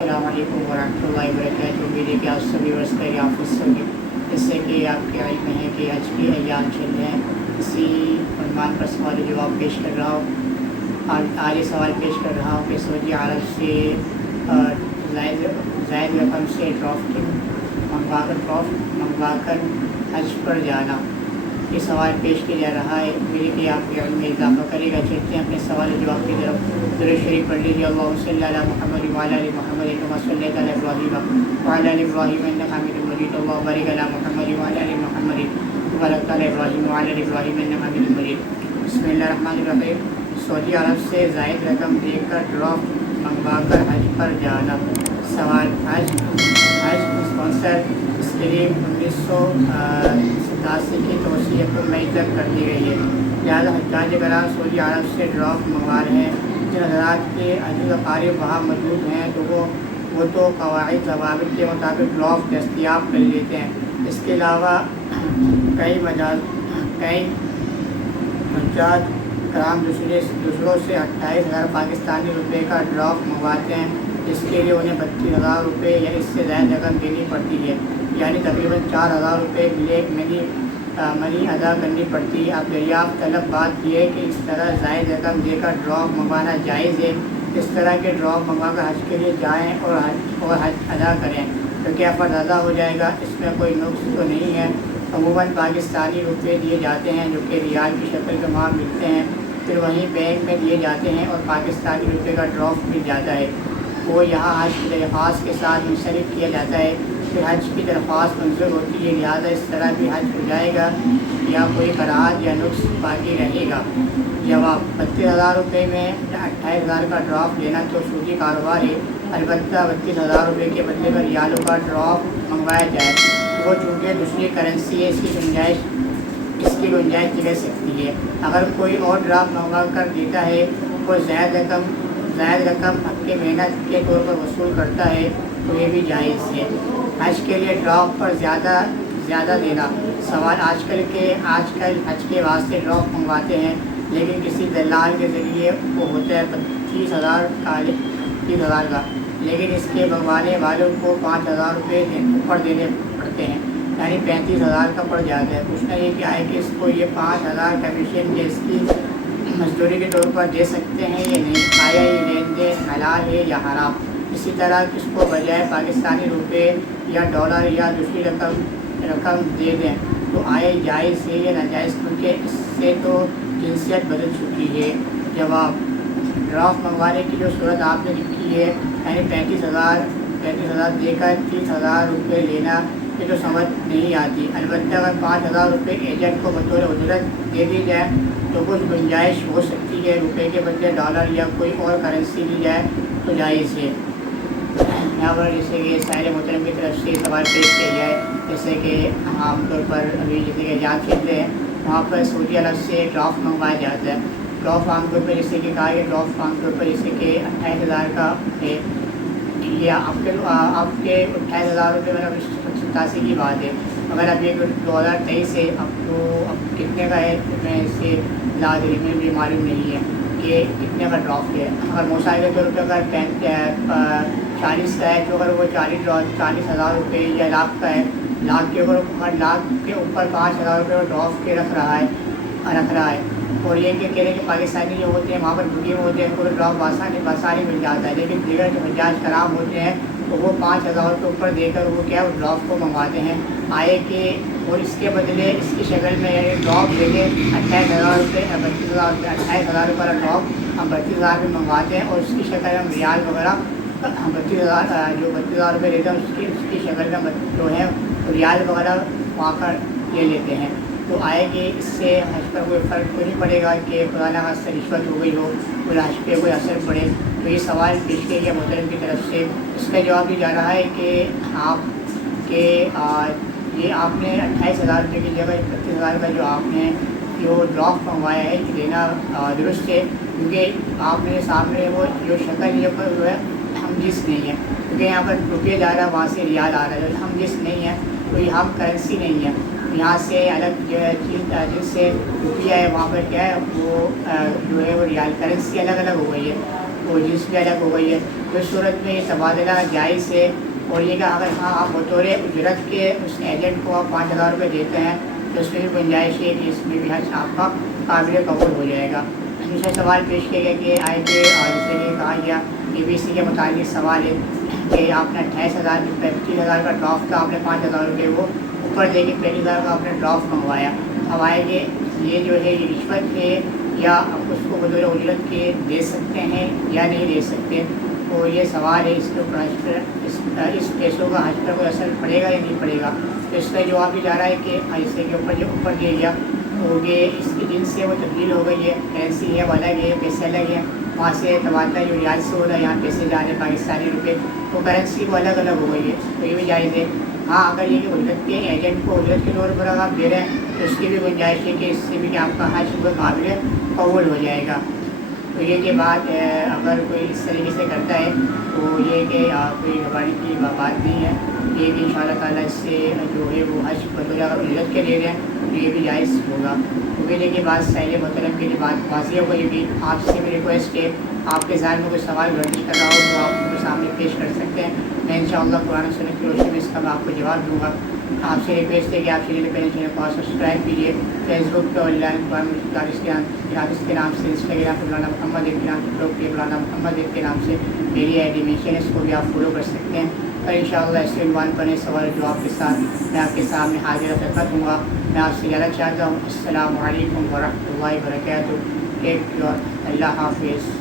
السلام علیکم ورحمۃ اللہ وبرکاتہ۔ امید ہے کہ آپ سبھی وسطی آفس ہوگی، جس سے کہ آپ کے علم ہے کہ آج کی ایام چل رہے ہیں، اسی عنوان پر سوال و جواب پیش کر رہا ہوں۔ آج یہ سوال پیش کر رہا ہوں کہ سعودی عرب سے زائد رقم سے ڈرافٹ منگوا کر حج پر جانا، یہ سوال پیش کیا جا رہا ہے۔ میرے کہ آپ کے علم میں اضافہ کرے گا۔ چلتے ہیں اپنے سوال و جواب کی طرف۔ درود شریف پڑھ لیجیے۔ اللہم صلی علی محمد وعلی آل محمد کما صلیت علی ابراہیم وعلی آل ابراہیم انک حمید مجید۔ اللہم بارک علی محمد وعلی آل محمد کما بارکت علی ابراہیم وعلی آل ابراہیم انک حمید مجید۔ بسم اللہ الرحمن الرحیم۔ سعودی عرب سے زائد رقم دے کر ڈرافٹ منگوا کر حج پر جانا۔ سوال: حج اسپانسر اسکیم 1987 کی توسیع کو مئی تک کر دی گئی ہے، لہٰذا حجاج کرام سعودی عرب سے ڈرافٹ منگوا رہے ہیں۔ جن حضرات کے عزیز اقارب وہاں موجود ہیں وہ تو قواعد ضوابط کے مطابق ڈرافٹ دستیاب کر لیتے ہیں۔ اس کے علاوہ کئی حجاج کرام دوسروں سے 28,000 پاکستانی روپے کا ڈرافٹ منگواتے ہیں، جس کے لیے انہیں 32,000 روپے یا اس سے زائد رقم دینی پڑتی ہے، یعنی تقریباً 4,000 روپے منی ادا کرنی پڑتی ہے۔ اب دریافت طلب بات یہ ہے کہ اس طرح زائد رقم دے کر ڈرافٹ منگوانا جائز ہے؟ اس طرح کے ڈرافٹ منگوا کر حج کے لیے جائیں اور حج ادا کریں تو کیا فرض ادا ہو جائے گا؟ اس میں کوئی نقص تو نہیں ہے۔ عموماً پاکستانی روپے دیے جاتے ہیں جو کہ ریال کی شکل میں وہاں ملتے ہیں، پھر وہیں بینک میں دیے جاتے ہیں اور پاکستانی روپے کا ڈرافٹ مل جاتا ہے۔ وہ یہاں حج کی درخواست کے ساتھ منسلک کیا جاتا ہے، پھر حج کی درخواست منظور ہوتی ہے، لہٰذا اس طرح بھی حج ہو جائے گا یا کوئی قرآن یا نقص باقی رہے گا؟ جواب: 32,000 روپے میں 28,000 کا ڈرافٹ لینا تو سودی کاروبار ہے، البتہ 32,000 روپے کے بدلے میں ریالوں کا ڈرافٹ منگوایا جائے وہ چونکہ دوسری کرنسی ہے، اس کی گنجائش رہ سکتی ہے۔ اگر کوئی اور ڈرافٹ منگوا کر دیتا ہے وہ زائد رقم اپنی محنت کے طور پر وصول کرتا ہے تو یہ بھی جائز ہے۔ حج کے لیے ڈرافٹ پر زیادہ دینا۔ سوال: آج کل حج کے واسطے ڈرافٹ منگواتے ہیں، لیکن کسی دلال کے ذریعے وہ ہوتا ہے 30,000 کا، لیکن اس کے منگوانے والوں کو 5,000 روپے اوپر دینے پڑتے ہیں، یعنی 35,000 کا پڑ جاتا ہے۔ پوچھنا یہ کیا ہے کہ اس کو یہ 5,000 کمیشن یا اس کی مزدوری کے طور پر دے سکتے ہیں یا نہیں؟ آیا یہ لین دین حلال ہے یا حرام؟ اسی طرح کس کو بجائے پاکستانی روپے یا ڈالر یا دوسری رقم دے دیں تو آیا جائز ہے یا ناجائز، کیونکہ اس سے تو جنسیت بدل چکی ہے؟ جواب: ڈرافٹ منگوانے کی جو صورت آپ نے لکھی ہے، یعنی 35,000 دے کر 30,000 روپے لینا، یہ تو سمجھ نہیں آتی۔ البتہ اگر 5,000 روپے ایجنٹ کو بطور اجرت دے دی جائے تو کچھ گنجائش ہو سکتی ہے، روپے کے بدلے ڈالر یا کوئی اور کرنسی دی جائے تو جائز ہے۔ یہاں پر جیسے کہ سائر محترم کی طرف سے سوال پیش کیا جائے، جیسے کہ عام طور پر ابھی جیسے کہ جہاں کھیلتے ہیں وہاں پر سعودی عرب سے ڈرافٹ منگوایا جاتا ہے۔ ڈرافٹ عام طور پر جیسے کہ کہا کہ ڈرافٹ عام طور پر جیسے کہ 28,000 کا ہے، یہ آپ کے 28,000 روپے مطلب 87 کی بات ہے، مگر اب یہ 2023 ہے، اب کتنے کا ہے میں اس سے میں بھی معلوم نہیں ہے کہ کتنے کا ڈرافٹ ہے۔ اگر موسائل کے طور پہ اگر 40 کا ہے تو اگر وہ 40,000 روپے یا لاکھ کا ہے، لاکھ کے اوپر 5,000 روپے ڈرافٹ کے رکھ رہا ہے اور یہ کہ کہہ رہے ہیں کہ پاکستانی جو ہوتے ہیں وہاں پر بھوکے ہوتے ہیں تو ڈرافٹ آسانی مل جاتا ہے، لیکن دیگر جو حجاج کرام ہوتے ہیں تو وہ 5,000 کے اوپر دے کر وہ کیا ڈرافٹ کو منگواتے ہیں۔ آئے کہ اور اس کے بدلے اس کی شکل میں یعنی ڈرافٹ دے کے 28,000 روپے 28,000 روپے کا ڈرافٹ ہم 32,000 میں منگواتے ہیں اور اس کی شکل ہم ریال وغیرہ 32,000 روپے لیتے ہیں، اس کی شکل میں جو ہے ریال وغیرہ وہاں کر لے لیتے ہیں، تو آئے کہ اس سے حج پر کوئی فرق تو نہیں پڑے گا کہ خدا نہ خواستہ رشوت ہو گئی ہو اور حج پہ کوئی اثر پڑے؟ تو یہ سوال پیش کیا گیا محترم کی طرف سے۔ اس کا جواب یہ جا رہا ہے کہ یہ آپ نے 28,000 روپے کی جگہ 31,000 کا جو ڈرافٹ منگوایا ہے یہ دینا درست ہے، کیونکہ آپ نے سامنے وہ جو شکل جو ہے ہم جس نہیں ہے، کیونکہ یہاں پر روپیے جا رہا ہے وہاں سے ریال آ رہا ہے، ہم جس نہیں ہے تو یہ ہم کرنسی نہیں ہے، یہاں سے الگ جو ہے چیز جس سے روپیہ ہے وہاں پر کیا ہے وہ جو ہے وہ ریال کرنسی الگ ہو گئی ہے، وہ جنس بھی الگ ہو گئی ہے، تو اس صورت میں یہ تبادلہ جائز ہے، اور یہ کہ اگر ہاں آپ بطور اجرت کے اس ایجنٹ کو آپ 5,000 روپے دیتے ہیں تو اس میں بھی گنجائش ہے کہ اس میں بھی حج آپ کا قابل قبول ہو جائے گا۔ دوسرا سوال پیش کیا گیا کہ آئے کہ جیسے کہ کہا گیا BBC کے متعلق سوال ہے کہ آپ نے 28,000 25,000 کا ڈرافٹ تھا، آپ نے 5,000 روپے وہ اوپر دے کے 25,000 کا آپ نے ڈرافٹ منگوایا۔ اب آئے کہ یہ جو ہے یہ رشوت ہے یا آپ اس کو بطور اجرت کے دے سکتے ہیں یا نہیں دے سکتے، تو یہ سوال ہے اس کے اوپر اس پیسوں کا حج پر کوئی اثر پڑے گا یا نہیں پڑے گا۔ تو اس کا جواب بھی جا رہا ہے کہ ایسے کے اوپر جو اوپر دیا گیا تو یہ اس کی جنس سے وہ تبدیل ہو گئی ہے، کرنسی ہے وہ الگ ہے، پیسے الگ ہیں، وہاں سے تبادلہ جو ریاض سے ہو رہا ہے یہاں پیسے جا رہے ہیں پاکستانی روپے، تو کرنسی وہ الگ الگ ہو گئی ہے، تو یہ بھی جائز ہے۔ ہاں اگر یہ کہ اجرت کے ایجنٹ کو اجرت کے طور پر اگر آپ دے رہے ہیں تو اس کی بھی گنجائش ہے کہ اس سے بھی کہ آپ کا حج کو قابل قبول ہو جائے گا۔ تو یہ کہ بات اگر کوئی اس طریقے سے کرتا ہے تو یہ کہ کوئی گھبرانے کی بات نہیں ہے، یہ بھی انشاءاللہ تعالیٰ اس سے جو ہے وہ حج بطور اگر اجرت کے دے رہے ہیں تو یہ بھی جائز ہوگا۔ امید ہے کہ بات سائل محترم کی بات واضح ہو گئی بھی۔ آپ سے میری ریکویسٹ ہے آپ کے ذہن میں کوئی سوال گردش کر رہا ہو تو آپ ان کے سامنے پیش کر سکتے ہیں، میں انشاءاللہ قرآن و سنت کی روشنی میں اس کا میں آپ کو جواب دوں گا۔ آپ سے ریکویسٹ ہے کہ آپ چینل پہلے چینل کو سبسکرائب کیجیے، فیس بک پہ آن لائن قرآن کے نام سے، انسٹاگرام پہ مولانا محمد ایک کے نام سے، ٹک پہ مولانا محمد ایک کے نام سے میری آئی ڈی مینشن ہے، اس کو بھی آپ فالو کر سکتے ہیں۔ اور انشاءاللہ اس عنوان پر نئے سوال جواب کے ساتھ میں آپ کے سامنے حاضر خدمت ہوں گا۔ میں آپ سے زیادہ چاہتا ہوں السلام علیکم ورحمۃ اللہ وبرکاتہ۔ ٹیک کیئر، اللہ حافظ۔